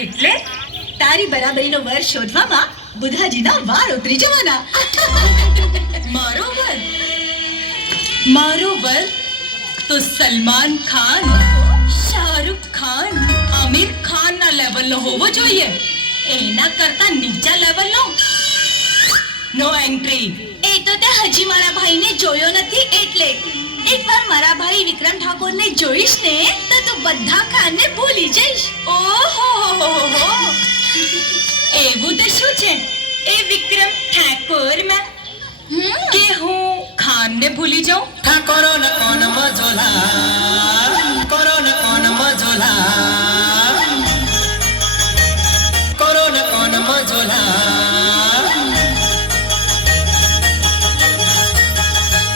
એટલે તારી બરાબરીનો વર શોધવામાં બુધાજીના વાળ ઉતરી જવાના. મારો વર તો સલમાન ખાન, શાહરુખ ખાન, આમિર ખાન ના લેવલનો હોવો જોઈએ. એના કરતા નીચા લેવલનો નો એન્ટ્રી. એ તો તે હજી મારા ભાઈને જોયો નથી એટલે. એકવાર મારા ભાઈ વિક્રમ ઠાકોરને જોઈશ ને તો તું બધા ખાનને ભૂલી જઈશ. ઓહો, એવું તો શું છે એ વિક્રમ ઠાકોર માં કે હું ખાનને ભૂલી જાઉં? ઠાકોરો ન કોન મજોલા, કરો ન કોન મજોલા, કરો ન કોન મજોલા,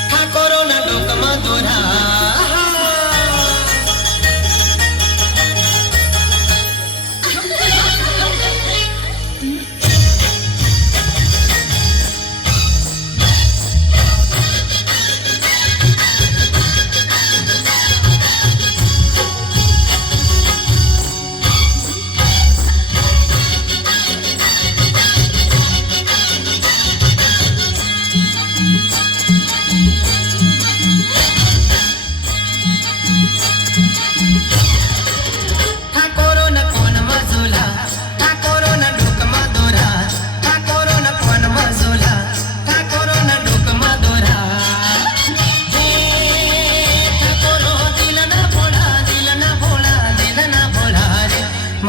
ઠાકોરો ના ડોકમાં દોરા.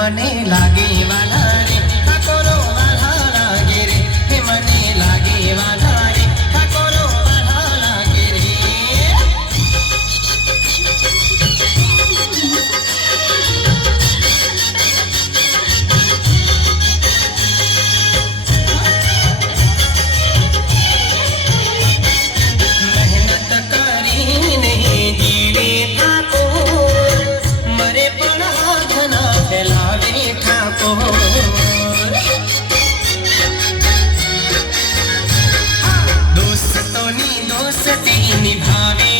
મને લાગે વાલા રે ઠાકોરો વાલા લાગે રે, હે મને લાગે વાલા રે ઠાકોરો વાલા લાગે રે. મહેનત કરીને જીવે ઠાકોર, મરે પણ હાથ ના ફેલાવે ઠાકોર. દોસ્તોની દોસ્તી નિભાવે